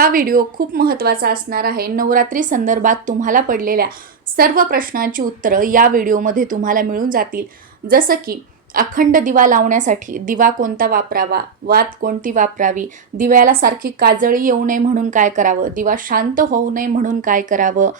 हा व्हिडिओ खूप महत्त्वाचा असणार आहे. नवरात्री संदर्भात तुम्हाला पडलेल्या सर्व प्रश्नांची उत्तरं या व्हिडिओमध्ये तुम्हाला मिळून जातील. जसं की अखंड दिवा लावण्यासाठी दिवा कोणता वापरावा? वात कोणती वापरावी? दिव्याला सारखी काजळी येऊ नये म्हणून काय करावं? दिवा शांत होऊ नये म्हणून काय करावं?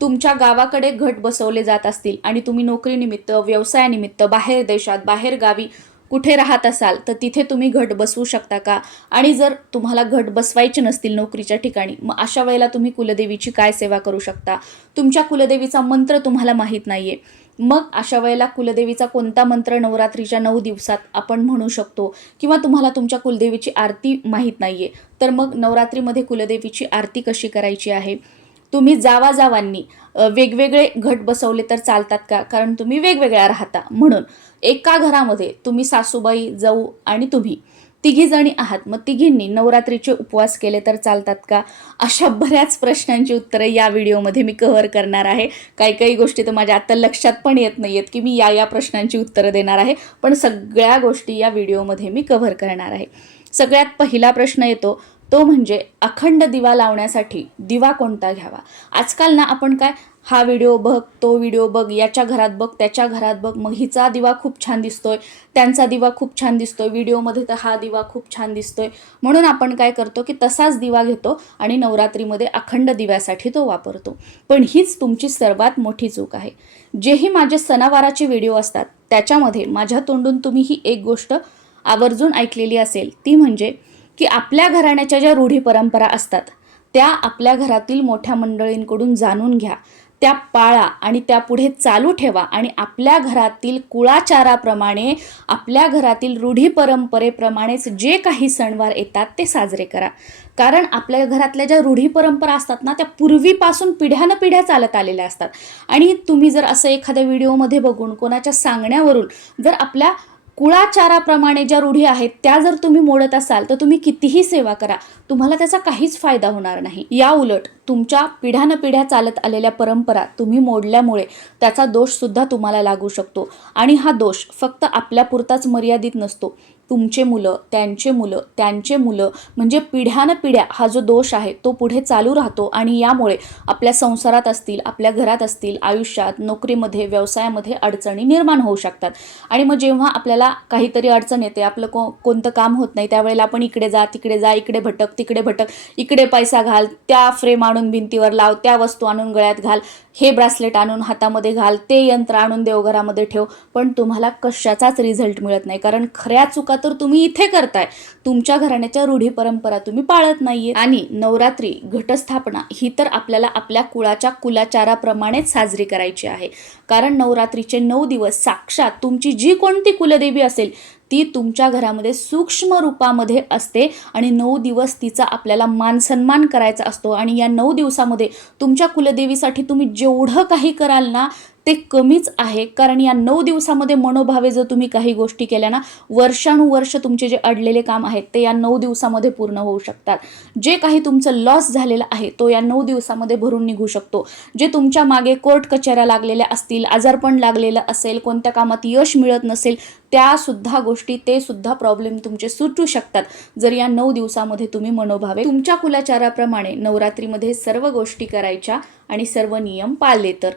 तुमच्या गावाकडे घट बसवले जात असतील आणि तुम्ही नोकरीनिमित्त व्यवसायानिमित्त बाहेर देशात बाहेर गावी कुठे राहत असाल तर तिथे तुम्ही घट बसवू शकता का? आणि जर तुम्हाला घट बसवायचे नसतील नोकरीच्या ठिकाणी मग अशा वेळेला तुम्ही कुलदेवीची काय सेवा करू शकता? तुमच्या कुलदेवीचा मंत्र तुम्हाला माहीत नाही आहे मग अशा वेळेला कुलदेवीचा कोणता मंत्र नवरात्रीच्या नऊ दिवसात आपण म्हणू शकतो? किंवा तुम्हाला तुमच्या कुलदेवीची आरती माहीत नाही आहे तर मग नवरात्रीमध्ये कुलदेवीची आरती कशी करायची आहे? तुम्ही जावा जावांनी वेगवेगळे घट बसवले तर चालतात का? कारण तुम्ही वेगवेगळ्या राहता म्हणून. एका घरामध्ये तुम्ही सासूबाई जाऊ आणि तुम्ही. तिघी जणी आहात. मग तिघींनी नवरात्रीचे उपवास केले तर चालतात का? अशा बऱ्याच प्रश्नांची उत्तरं या व्हिडिओमध्ये मी कव्हर करणार आहे. काही काही गोष्टी तर माझ्या आता लक्षात पण येत नाही आहेत की मी या या प्रश्नांची उत्तरं देणार आहे. पण सगळ्या गोष्टी या व्हिडिओमध्ये मी कव्हर करणार आहे. सगळ्यात पहिला प्रश्न येतो तो म्हणजे अखंड दिवा लावण्यासाठी दिवा कोणता घ्यावा? आजकाल ना आपण काय हा व्हिडिओ बघ तो व्हिडिओ बघ याच्या घरात बघ त्याच्या घरात बघ मग हिचा दिवा खूप छान दिसतोय त्यांचा दिवा खूप छान दिसतोय व्हिडिओमध्ये तर हा दिवा खूप छान दिसतोय. म्हणून आपण काय करतो की तसाच दिवा घेतो आणि नवरात्रीमध्ये अखंड दिव्यासाठी तो वापरतो. पण हीच तुमची सर्वात मोठी चूक आहे. जेही माझे सणावाराचे व्हिडिओ असतात त्याच्यामध्ये माझ्या तोंडून तुम्ही ही एक गोष्ट आवर्जून ऐकलेली असेल ती म्हणजे की आपल्या घराण्याच्या ज्या रूढी परंपरा असतात त्या आपल्या घरातील मोठ्या मंडळींकडून जाणून घ्या. त्या पाळा आणि त्या पुढे चालू ठेवा आणि आपल्या घरातील कुळाचाराप्रमाणे आपल्या घरातील रूढी परंपरेप्रमाणेच जे काही सणवार येतात ते साजरे करा. कारण आपल्या घरातल्या ज्या रूढी परंपरा असतात ना त्या पूर्वीपासून पिढ्यानं पिढ्या चालत आलेल्या असतात. आणि तुम्ही जर असं एखाद्या व्हिडिओमध्ये बघून कोणाच्या सांगण्यावरून जर आपल्या कुळाचाराप्रमाणे ज्या रूढी आहेत त्या जर तुम्ही मोडत असाल तर तुम्ही कितीही सेवा करा तुम्हाला त्याचा काहीच फायदा होणार नाही. या उलट तुमच्या पिढ्यानपिढ्या चालत आलेल्या परंपरा तुम्ही मोडल्यामुळे त्याचा दोषसुद्धा तुम्हाला लागू शकतो. आणि हा दोष फक्त आपल्यापुरताच मर्यादित नसतो. तुमचे मुलं त्यांचे मुलं त्यांचे मुलं म्हणजे पिढ्यानं पिढ्या हा जो दोष आहे तो पुढे चालू राहतो आणि यामुळे आपल्या संसारात असतील आपल्या घरात असतील आयुष्यात नोकरीमध्ये व्यवसायामध्ये अडचणी निर्माण होऊ शकतात. आणि मग जेव्हा आपल्याला काहीतरी अडचण येते आपलं को कोणतं काम होत नाही त्यावेळेला आपण इकडे जा तिकडे जा इकडे भटक तिकडे भटक इकडे पैसा घाल त्या फ्रेम आणून भिंतीवर लाव त्या वस्तू आणून गळ्यात घाल हे ब्रासलेट आणून हातामध्ये घाल ते यंत्र आणून देवघरामध्ये ठेव पण तुम्हाला कशाचाच रिझल्ट मिळत नाही. कारण खऱ्या चुका तर तुम्ही इथे करताय. तुमच्या घराण्याच्या रूढी परंपरा तुम्ही पाळत नाहीये आणि नवरात्री घटस्थापना ही तर आपल्याला आपल्या कुळाच्या कुलाचाराप्रमाणेच साजरी करायची आहे. कारण नवरात्रीचे नऊ दिवस साक्षात तुमची जी कोणती कुलदेवी असेल ती तुमच्या घरामध्ये सूक्ष्म रूपामध्ये असते आणि नऊ दिवस तिचा आपल्याला मान सन्मान करायचा असतो. आणि या नऊ दिवसामध्ये तुमच्या कुलदेवीसाठी तुम्ही जेवढं काही कराल ना ते कमीच आहे. कारण या नऊ दिवसामध्ये मनोभावे जर तुम्ही काही गोष्टी केल्या ना वर्षानुवर्ष तुमचे जे अडलेले काम आहेत ते या नऊ दिवसामध्ये पूर्ण होऊ शकतात. जे काही तुमचं लॉस झालेलं आहे तो या नऊ दिवसामध्ये भरून निघू शकतो. जे तुमच्या मागे कोर्ट कचऱ्या लागलेल्या असतील आजारपण लागलेलं असेल कोणत्या कामात यश मिळत नसेल त्या सुद्धा गोष्टी ते सुद्धा प्रॉब्लेम तुमचे सुटू शकतात. जर या नऊ दिवसामध्ये तुम्ही मनोभावे तुमच्या कुलाचाराप्रमाणे नवरात्रीमध्ये सर्व गोष्टी करायच्या आणि सर्व नियम पाळले तर.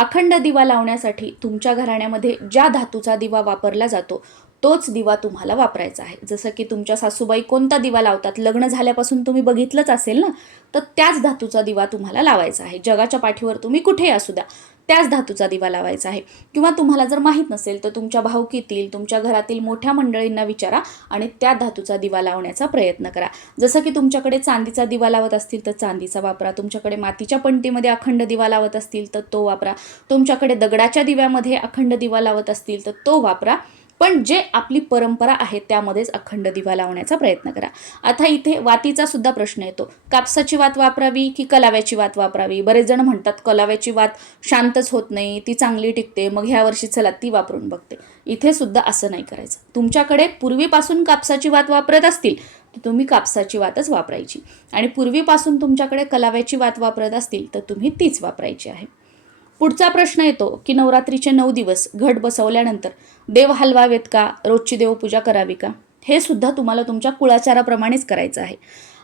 अखंड दिवा लावण्यासाठी तुमच्या घराण्यामध्ये ज्या धातूचा दिवा वापरला जातो तोच दिवा तुम्हाला वापरायचा आहे. जसं की तुमच्या सासूबाई कोणता दिवा लावतात लग्न झाल्यापासून तुम्ही बघितलंच असेल ना तर त्याच धातूचा दिवा तुम्हाला लावायचा आहे. जगाच्या पाठीवर तुम्ही कुठेही असू द्या. त्याच धातूचा दिवा लावायचा आहे. किंवा तुम्हाला जर माहीत नसेल तर तुमच्या भाऊकीतील तुमच्या घरातील मोठ्या मंडळींना विचारा आणि त्या धातूचा दिवा लावण्याचा प्रयत्न करा. जसं की तुमच्याकडे चांदीचा दिवा लावत असतील तर चांदीचा वापरा. तुमच्याकडे मातीच्या पंटीमध्ये अखंड दिवा लावत असतील तर तो वापरा. तुमच्याकडे दगडाच्या दिव्यामध्ये अखंड दिवा लावत असतील तर तो वापरा. पण जे आपली परंपरा आहे त्यामध्येच अखंड दिवा लावण्याचा प्रयत्न करा. आता इथे वातीचा सुद्धा प्रश्न येतो. कापसाची वात वापरावी की कलाव्याची वात वापरावी? बरेच जण म्हणतात कलाव्याची वात शांतच होत नाही ती चांगली टिकते मग ह्या वर्षी चला ती वापरून बघते. इथे सुद्धा असं नाही करायचं. तुमच्याकडे पूर्वीपासून कापसाची वात वापरत असतील तर तुम्ही कापसाची वातच वापरायची. आणि पूर्वीपासून तुमच्याकडे कलाव्याची वात वापरत असतील तर तुम्ही तीच वापरायची आहे. पुढचा प्रश्न येतो की नवरात्रीचे नऊ दिवस घट बसवल्यानंतर देव हलवावेत का? रोजची देवपूजा करावी का? हे सुद्धा तुम्हाला तुमच्या कुळाचाराप्रमाणेच करायचं आहे.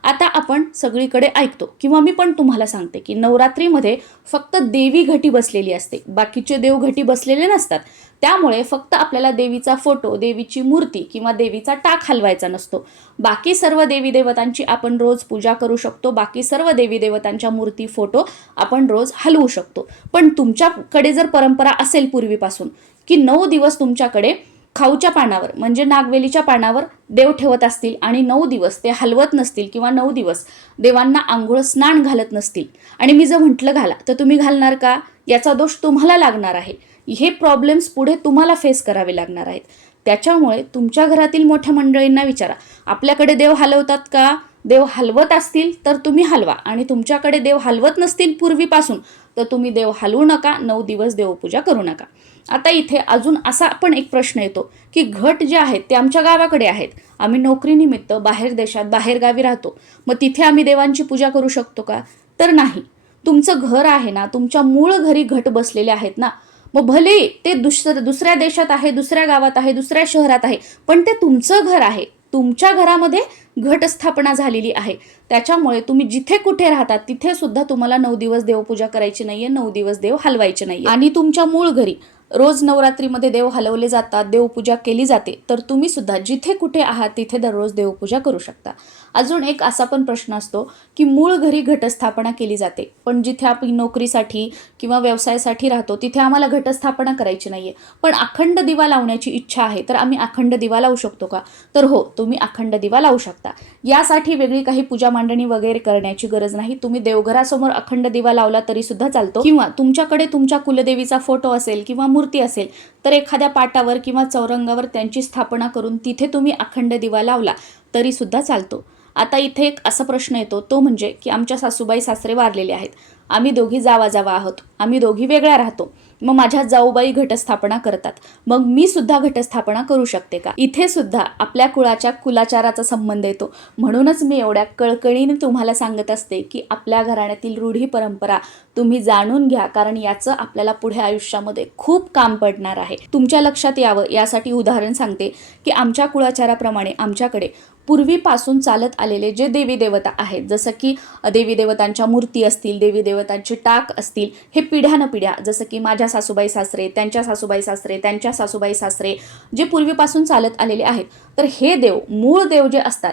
आता आपण सगळीकडे ऐकतो किंवा मी पण तुम्हाला सांगते की नवरात्रीमध्ये फक्त देवी घटी बसलेली असते. बाकीचे देव घटी बसलेले नसतात. त्यामुळे फक्त आपल्याला देवीचा फोटो देवीची मूर्ती किंवा देवीचा टाक हलवायचा नसतो. बाकी सर्व देवी देवतांची आपण रोज पूजा करू शकतो. बाकी सर्व देवी देवतांच्या मूर्ती फोटो आपण रोज हलवू शकतो. पण तुमच्याकडे जर परंपरा असेल पूर्वीपासून की नऊ दिवस तुमच्याकडे खाऊच्या पानावर म्हणजे नागवेलीच्या पानावर देव ठेवत असतील आणि नऊ दिवस ते हलवत नसतील किंवा नऊ दिवस देवांना आंघोळ स्नान घालत नसतील आणि मी जर म्हटलं घाला तर तुम्ही घालणार का? याचा दोष तुम्हाला लागणार आहे. हे प्रॉब्लेम्स पुढे तुम्हाला फेस करावे लागणार आहेत. त्याच्यामुळे तुमच्या घरातील मोठ्या मंडळींना विचारा. आपल्याकडे देव हलवतात का? देव हलवत असतील तर तुम्ही हलवा. आणि तुमच्याकडे देव हलवत नसतील पूर्वीपासून तर तुम्ही देव हलवू नका. नऊ दिवस देवपूजा करू नका. आता इथे अजून असा पण एक प्रश्न येतो की घट जे आहेत ते आमच्या गावाकडे आहेत. आम्ही नोकरीनिमित्त बाहेर देशात बाहेरगावी राहतो. मग तिथे आम्ही देवांची पूजा करू शकतो का? तर नाही. तुमचं घर आहे ना तुमच्या मूळ घरी घट बसलेले आहेत ना मग भले ते दुसरं दुसऱ्या देशात आहे दुसऱ्या गावात आहे दुसऱ्या शहरात आहे पण ते तुमचं घर आहे. तुमच्या घरामध्ये घटस्थापना झालेली आहे. त्याच्यामुळे तुम्ही जिथे कुठे राहतात तिथे सुद्धा तुम्हाला नऊ दिवस देवपूजा करायची नाहीये नऊ दिवस देव हलवायचे नाही आणि तुमच्या मूळ घरी रोज नवरात्रीमध्ये देव हलवले जातात देवपूजा केली जाते तर तुम्ही सुद्धा जिथे कुठे आहात तिथे दररोज देवपूजा करू शकता. अजून एक असा पण प्रश्न असतो की मूळ घरी घटस्थापना केली जाते पण जिथे आपण नोकरीसाठी किंवा व्यवसायासाठी राहतो तिथे आम्हाला घटस्थापना करायची नाहीये. पण अखंड दिवा लावण्याची इच्छा आहे तर आम्ही अखंड दिवा लावू शकतो का? तर हो तुम्ही अखंड दिवा लावू शकता. यासाठी वेगळी काही पूजा मांडणी वगैरे करण्याची गरज नाही. तुम्ही देवघरासमोर अखंड दिवा लावला तरी सुद्धा चालतो. किंवा तुमच्याकडे तुमच्या कुलदेवीचा फोटो असेल किंवा मूर्ती असेल तर एखाद्या पाटावर किंवा चौरंगावर त्यांची स्थापना करून तिथे तुम्ही अखंड दिवा लावला तरी सुद्धा चालतो. आता इथे एक असा प्रश्न येतो तो म्हणजे की आमच्या सासूबाई सासरे वारलेले आहेत. आम्ही दोघी जावा जावा आहोत. आम्ही दोघी वेगळ्या राहतो. मग माझ्या जाऊबाई घटस्थापना करतात. मग मी सुद्धा घटस्थापना करू शकते का? इथे सुद्धा आपल्या कुळाच्या कुलाचाराचा संबंध येतो. म्हणूनच मी एवढ्या कळकळीने तुम्हाला सांगत असते की आपल्या घराण्यातील रूढी परंपरा तुम्ही जाणून घ्या कारण याचं आपल्याला पुढे आयुष्यामध्ये खूप काम पडणार आहे. तुमच्या लक्षात यावं. यासाठी उदाहरण सांगते की आमच्या कुळाचाराप्रमाणे आमच्याकडे पूर्वीपासून चालत आलेले जे देवी देवता आहेत जसं की देवी देवतांच्या मूर्ती असतील देवी देवतांची टाक असतील हे पिढ्यानपिढ्या पिढ्या जसं की माझ्या सासूबाई सासरे त्यांच्या सासूबाई सासरे त्यांच्या सासूबाई सासरे जे पूर्वीपासून चालत आलेले आहेत. तर हे देव मूळ देव जे असतात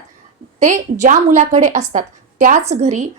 ते ज्या मुलाकडे असतात त्याच घरी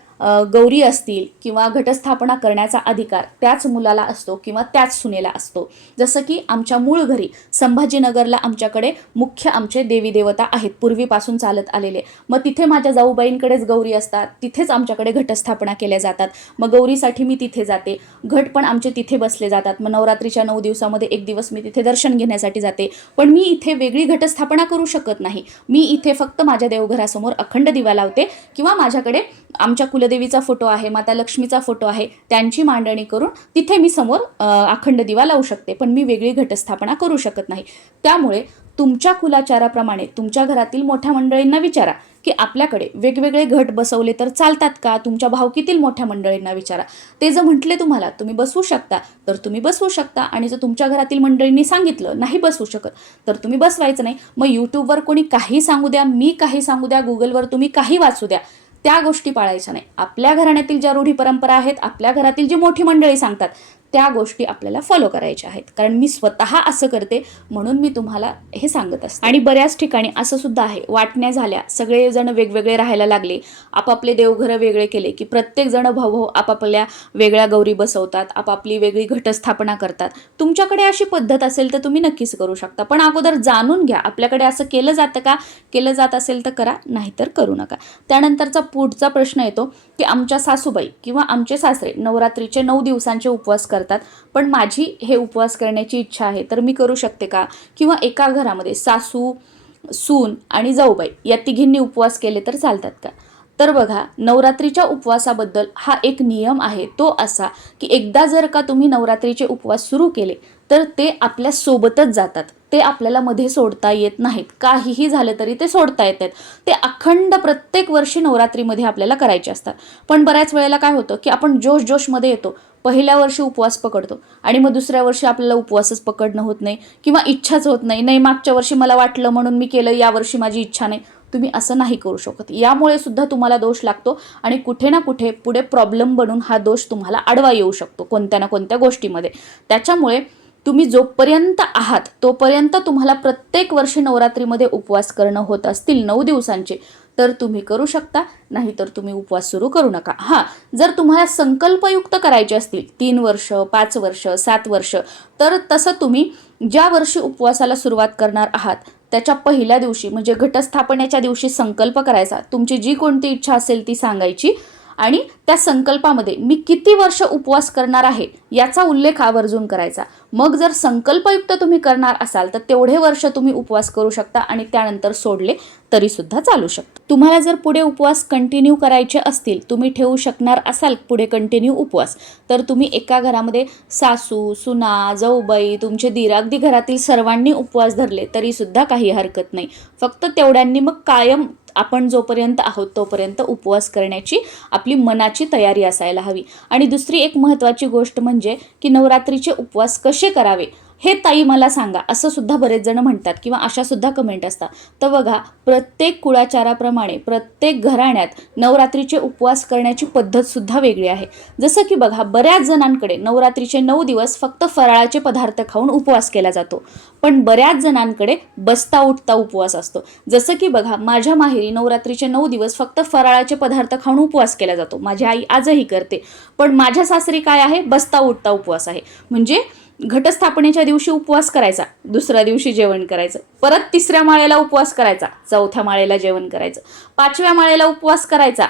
गौरी असतील किंवा घटस्थापना करण्याचा अधिकार त्याच मुलाला असतो किंवा त्याच सुनेला असतो. जसं की आमच्या मूळ घरी संभाजीनगरला आमच्याकडे मुख्य आमचे देवी देवता आहेत पूर्वीपासून चालत आलेले. मग तिथे माझ्या जाऊबाईंकडेच गौरी असतात तिथेच आमच्याकडे घटस्थापना केल्या जातात. मग गौरीसाठी मी तिथे जाते घट पण आमचे तिथे बसले जातात. मग नवरात्रीच्या नऊ दिवसामध्ये एक दिवस मी तिथे दर्शन घेण्यासाठी जाते. पण मी इथे वेगळी घटस्थापना करू शकत नाही. मी इथे फक्त माझ्या देवघरासमोर अखंड दिवा लावते किंवा माझ्याकडे आमच्या कुलदेवीचा फोटो आहे माता लक्ष्मीचा फोटो आहे त्यांची मांडणी करून तिथे मी समोर अखंड दिवा लावू शकते पण मी वेगळी घटस्थापना करू शकत नाही. त्यामुळे तुमच्या कुलाचाराप्रमाणे तुमच्या घरातील मोठ्या मंडळींना विचारा की आपल्याकडे वेगवेगळे घट बसवले तर चालतात का? तुमच्या भावकीतील मोठ्या मंडळींना विचारा. ते जर म्हटले तुम्हाला तुम्ही बसवू शकता तर तुम्ही बसवू शकता आणि जर तुमच्या घरातील मंडळींनी सांगितलं नाही बसवू शकत तर तुम्ही बसवायचं नाही. मग यूट्यूबवर कोणी काही सांगू द्या मी काही सांगू द्या गुगलवर तुम्ही काही वाचू द्या. त्या गोष्टी पाळायच्या नाही. आपल्या घराण्यातील ज्या रूढी परंपरा आहेत आपल्या घरातील जी मोठी मंडळी सांगतात त्या गोष्टी आपल्याला फॉलो करायच्या आहेत. कारण मी स्वतः असं करते म्हणून मी तुम्हाला हे सांगत असते. आणि बऱ्याच ठिकाणी असं सुद्धा आहे. वाटण्या झाल्या सगळेजण वेगवेगळे राहायला लागले आपापले देवघरं वेगळे केले की प्रत्येक जण भाऊ भाऊ आपापल्या वेगळ्या गौरी बसवतात आपापली वेगळी घटस्थापना करतात. तुमच्याकडे अशी पद्धत असेल तर तुम्ही नक्कीच करू शकता. पण अगोदर जाणून घ्या आपल्याकडे असं केलं जातं का? केलं जात असेल तर करा नाहीतर करू नका. त्यानंतरचा पुढचा प्रश्न येतो की आमच्या सासूबाई किंवा आमचे सासरे नवरात्रीचे नऊ दिवसांचे उपवास करतात. पण माझी हे उपवास करण्याची इच्छा आहे तर मी करू शकते का? किंवा एका घरामध्ये सासू सून आणि जाऊबाई या तिघींनी उपवास केले तर चालतात का? तर बघा नवरात्रीच्या उपवासाबद्दल हा एक नियम आहे तो असा की एकदा जर का तुम्ही नवरात्रीचे उपवास सुरू केले तर ते आपल्या सोबतच जातात. ते आपल्याला मध्ये सोडता येत नाहीत. काहीही झालं तरी ते सोडता येतात. ते अखंड प्रत्येक वर्षी नवरात्रीमध्ये आपल्याला करायचे असतात. पण बऱ्याच वेळेला काय होतं की आपण जोश जोशमध्ये येतो. पहिल्या वर्षी उपवास पकडतो आणि मग दुसऱ्या वर्षी आपल्याला उपवासच पकडणं होत नाही किंवा इच्छाच होत नाही. नाही मागच्या वर्षी मला वाटलं म्हणून मी केलं यावर्षी माझी इच्छा नाही. तुम्ही असं नाही करू शकत. यामुळे सुद्धा तुम्हाला दोष लागतो आणि कुठे ना कुठे पुढे प्रॉब्लेम बनून हा दोष तुम्हाला आडवा येऊ शकतो कोणत्या ना कोणत्या गोष्टीमध्ये. त्याच्यामुळे तुम्ही जोपर्यंत आहात तोपर्यंत तुम्हाला प्रत्येक वर्षी नवरात्रीमध्ये उपवास करणं होत असतील नऊ दिवसांचे तर तुम्ही करू शकता नाहीतर तुम्ही उपवास सुरू करू नका. हां जर तुम्हाला संकल्पयुक्त करायचे असतील तीन वर्ष पाच वर्ष सात वर्ष तर तसं तुम्ही ज्या वर्षी उपवासाला सुरुवात करणार आहात त्याच्या पहिल्या दिवशी म्हणजे घटस्थापनेच्या दिवशी संकल्प करायचा. तुमची जी कोणती इच्छा असेल ती सांगायची. आणि त्या संकल्पामध्ये मी किती वर्ष उपवास करणार आहे याचा उल्लेख आवर्जून करायचा. मग जर संकल्पयुक्त तुम्ही करणार असाल तर तेवढे वर्ष तुम्ही उपवास करू शकता आणि त्यानंतर सोडले तरी सुद्धा चालू शकतं. तुम्हाला जर पुढे उपवास कंटिन्यू करायचे असतील तुम्ही ठेवू शकणार असाल पुढे कंटिन्यू उपवास तर तुम्ही एका घरामध्ये सासू सुना जाऊबाई तुमचे दीर अगदी घरातील सर्वांनी उपवास धरले तरी सुद्धा काही हरकत नाही. फक्त तेवढ्यांनी मग कायम आपण जोपर्यंत आहोत तोपर्यंत उपवास करण्याची आपली मनाची तयारी असायला हवी. आणि दुसरी एक महत्त्वाची गोष्ट म्हणजे की नवरात्रीचे उपवास कसे करावे? हे ताई मला सांगा. असं सुद्धा बरेच जण म्हणतात किंवा अशा सुद्धा कमेंट असतात. तर बघा प्रत्येक कुळाचाराप्रमाणे प्रत्येक घराण्यात नवरात्रीचे उपवास करण्याची पद्धत सुद्धा वेगळी आहे. जसं की बघा बऱ्याच जणांकडे नवरात्रीचे नऊ दिवस फक्त फराळाचे पदार्थ खाऊन उपवास केला जातो. पण बऱ्याच जणांकडे बसता उठता उपवास असतो. जसं की बघा माझ्या माहेरी नवरात्रीचे नऊ दिवस फक्त फराळाचे पदार्थ खाऊन उपवास केला जातो. माझी आई आजही करते. पण माझ्या सासरी काय आहे? बसता उठता उपवास आहे. म्हणजे घटस्थापनेच्या दिवशी उपवास करायचा. दुसऱ्या दिवशी जेवण करायचं. परत तिसऱ्या माळेला उपवास करायचा. चौथ्या माळेला जेवण करायचं. पाचव्या माळेला उपवास करायचा.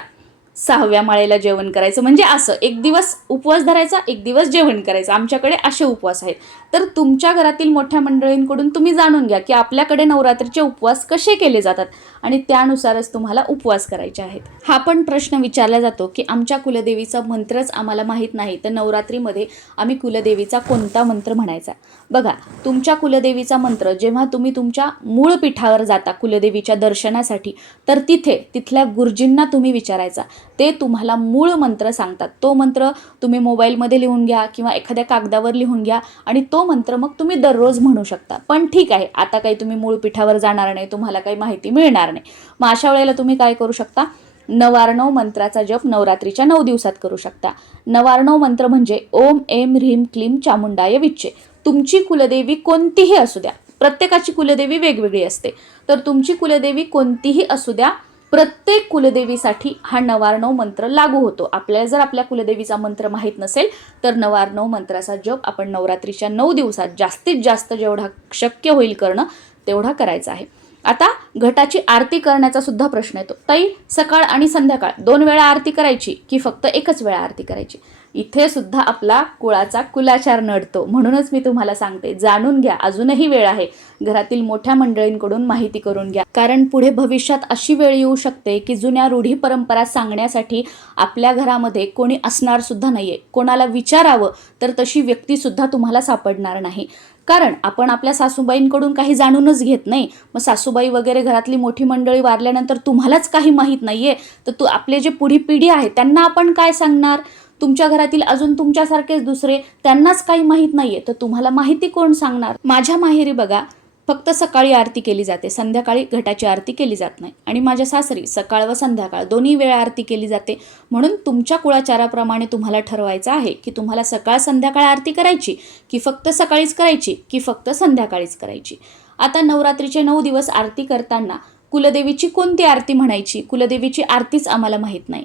सहाव्या माळेला जेवण करायचं. म्हणजे असं एक दिवस उपवास धरायचा एक दिवस जेवण करायचं. आमच्याकडे असे उपवास आहेत. तर तुमच्या घरातील मोठ्या मंडळींकडून तुम्ही जाणून घ्या की आपल्याकडे नवरात्रीचे उपवास कसे केले जातात आणि त्यानुसारच तुम्हाला उपवास करायचे आहेत. हा पण प्रश्न विचारला जातो की आमच्या कुलदेवीचा मंत्रच आम्हाला माहीत नाही तर नवरात्रीमध्ये आम्ही कुलदेवीचा कोणता मंत्र म्हणायचा? बघा तुमच्या कुलदेवीचा मंत्र जेव्हा तुम्ही तुमच्या मूळ पीठावर जाता कुलदेवीच्या दर्शनासाठी तर तिथे तिथल्या गुरुजींना तुम्ही विचारायचा. ते तुम्हाला मूळ मंत्र सांगतात. तो मंत्र तुम्ही मोबाईलमध्ये लिहून घ्या किंवा एखाद्या कागदावर लिहून घ्या आणि तो मंत्र मग तुम्ही दररोज म्हणू शकता. पण ठीक आहे आता काही तुम्ही मूळ पीठावर जाणार नाही तुम्हाला काही माहिती मिळणार नाही. मग अशा वेळेला तुम्ही काय करू शकता? नवार्णव मंत्राचा जप नवरात्रीच्या नऊ दिवसात करू शकता. नवार्णव मंत्र म्हणजे ओम एम ह्रीम क्लीम चामुंडाय विच्चे. तुमची कुलदेवी कोणतीही असू द्या. प्रत्येकाची कुलदेवी वेगवेगळी असते. तर तुमची कुलदेवी कोणतीही असू द्या प्रत्येक कुलदेवीसाठी हा नवारणव मंत्र लागू होतो. आपल्याला जर आपल्या कुलदेवीचा मंत्र माहीत नसेल तर नवारणव मंत्राचा जप आपण नवरात्रीच्या नऊ दिवसात जास्तीत जास्त जेवढा शक्य होईल करणं तेवढा करायचा आहे. आता घटाची आरती करण्याचा सुद्धा प्रश्न येतो. ताई सकाळ आणि संध्याकाळ दोन वेळा आरती करायची की फक्त एकच वेळा आरती करायची? इथे सुद्धा आपला कुळाचा कुलाचार नडतो. म्हणूनच मी तुम्हाला सांगते जाणून घ्या. अजूनही वेळ आहे. घरातील मोठ्या मंडळींकडून माहिती करून घ्या. कारण पुढे भविष्यात अशी वेळ येऊ शकते की जुन्या रूढी परंपरा सांगण्यासाठी आपल्या घरामध्ये कोणी असणार सुद्धा नाहीये. कोणाला विचारावं तर तशी व्यक्ती सुद्धा तुम्हाला सापडणार नाही. कारण आपण आपल्या सासूबाईंकडून काही जाणूनच घेत नाही. मग सासूबाई वगैरे घरातली मोठी मंडळी वारल्यानंतर तुम्हालाच काही माहीत नाहीये. तर तू आपले जे पुढी पिढी आहे त्यांना आपण काय सांगणार? तुमच्या घरातील अजून तुमच्यासारखेच दुसरे त्यांनाच काही माहीत नाहीये तर तुम्हाला माहिती कोण सांगणार? माझ्या माहेरी बघा फक्त सकाळी आरती केली जाते संध्याकाळी घटाची आरती केली जात नाही. आणि माझ्या सासरी सकाळ व संध्याकाळ दोन्ही वेळा आरती केली जाते. म्हणून तुमच्या कुळाचाराप्रमाणे तुम्हाला ठरवायचं आहे की तुम्हाला सकाळ संध्याकाळ आरती करायची की फक्त सकाळीच करायची की फक्त संध्याकाळीच करायची? आता नवरात्रीचे नऊ दिवस आरती करताना कुलदेवीची कोणती आरती म्हणायची? कुलदेवीची आरतीच आम्हाला माहीत नाही.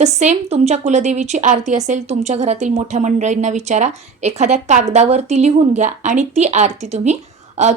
तर सेम तुमच्या कुलदेवीची आरती असेल तुमच्या घरातील मोठ्या मंडळींना विचारा एखाद्या कागदावरती लिहून घ्या आणि ती आरती तुम्ही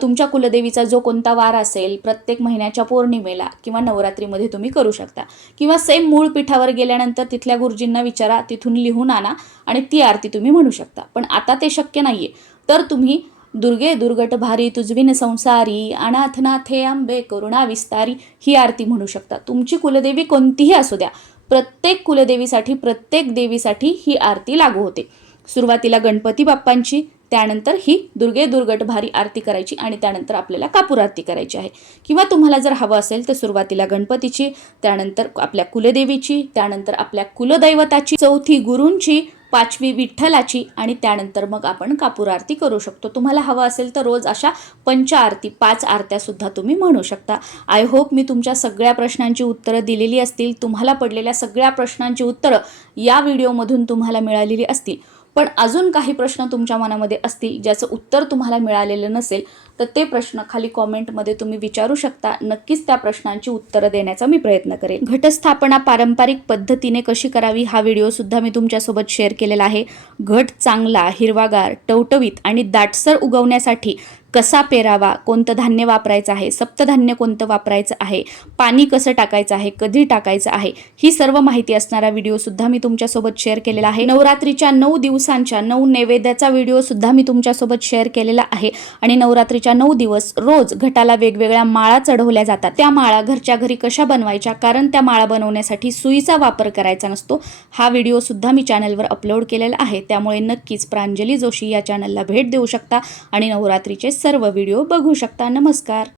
तुमच्या कुलदेवीचा जो कोणता वार असेल प्रत्येक महिन्याच्या पौर्णिमेला किंवा नवरात्रीमध्ये तुम्ही करू शकता. किंवा सेम मूळ पीठावर गेल्यानंतर तिथल्या गुरुजींना विचारा तिथून लिहून आणा आणि ती आरती तुम्ही म्हणू शकता. पण आता ते शक्य नाही आहे तर तुम्ही दुर्गे दुर्गट भारी तुझविन संसारी अनाथनाथे आंबे करुणा विस्तारी ही आरती म्हणू शकता. तुमची कुलदेवी कोणतीही असू द्या. प्रत्येक कुलदेवीसाठी प्रत्येक देवीसाठी ही आरती लागू होते. सुरुवातीला गणपती बाप्पांची त्यानंतर ही दुर्गे दुर्गट भारी आरती करायची आणि त्यानंतर आपल्याला कापूर आरती करायची आहे. किंवा तुम्हाला जर हवं असेल तर सुरुवातीला गणपतीची त्यानंतर आपल्या कुलदेवीची त्यानंतर आपल्या कुलदैवताची चौथी गुरूंची पाचवी विठ्ठलाची आणि त्यानंतर मग आपण कापूर आरती करू शकतो. तुम्हाला हवं असेल तर रोज अशा पंच आरती पाच आरत्यासुद्धा तुम्ही म्हणू शकता. आय होप मी तुमच्या सगळ्या प्रश्नांची उत्तरं दिलेली असतील. तुम्हाला पडलेल्या सगळ्या प्रश्नांची उत्तरं या व्हिडिओमधून तुम्हाला मिळालेली असतील. पण अजून काही प्रश्न तुमच्या मनामध्ये असतील ज्याचं उत्तर तुम्हाला मिळालेलं नसेल तर ते प्रश्न खाली कॉमेंटमध्ये तुम्ही विचारू शकता. नक्कीच त्या प्रश्नांची उत्तरं देण्याचा मी प्रयत्न करेन. घटस्थापना पारंपरिक पद्धतीने कशी करावी हा व्हिडिओसुद्धा मी तुमच्यासोबत शेअर केलेला आहे. घट चांगला हिरवागार टवटवीत आणि दाटसर उगवण्यासाठी कसा पेरावा कोणतं धान्य वापरायचं आहे सप्तधान्य कोणतं वापरायचं आहे पाणी कसं टाकायचं आहे कधी टाकायचं आहे ही सर्व माहिती असणारा व्हिडिओसुद्धा मी तुमच्यासोबत शेअर केलेला आहे. नवरात्रीच्या नऊ दिवसांच्या नऊ नैवेद्याचा व्हिडिओसुद्धा मी तुमच्यासोबत शेअर केलेला आहे आणि नवरात्रीच्या नऊ दिवस रोज घटाला वेगवेगळ्या माळा चढवल्या जातात. त्या माळा घरच्या घरी कशा बनवायच्या कारण त्या माळा बनवण्यासाठी सुईचा वापर करायचा नसतो हा व्हिडिओसुद्धा मी चॅनलवर अपलोड केलेला आहे. त्यामुळे नक्कीच प्रांजली जोशी या चॅनलला भेट देऊ शकता आणि नवरात्रीचे सर्व व्हिडिओ बघू शकता. नमस्कार.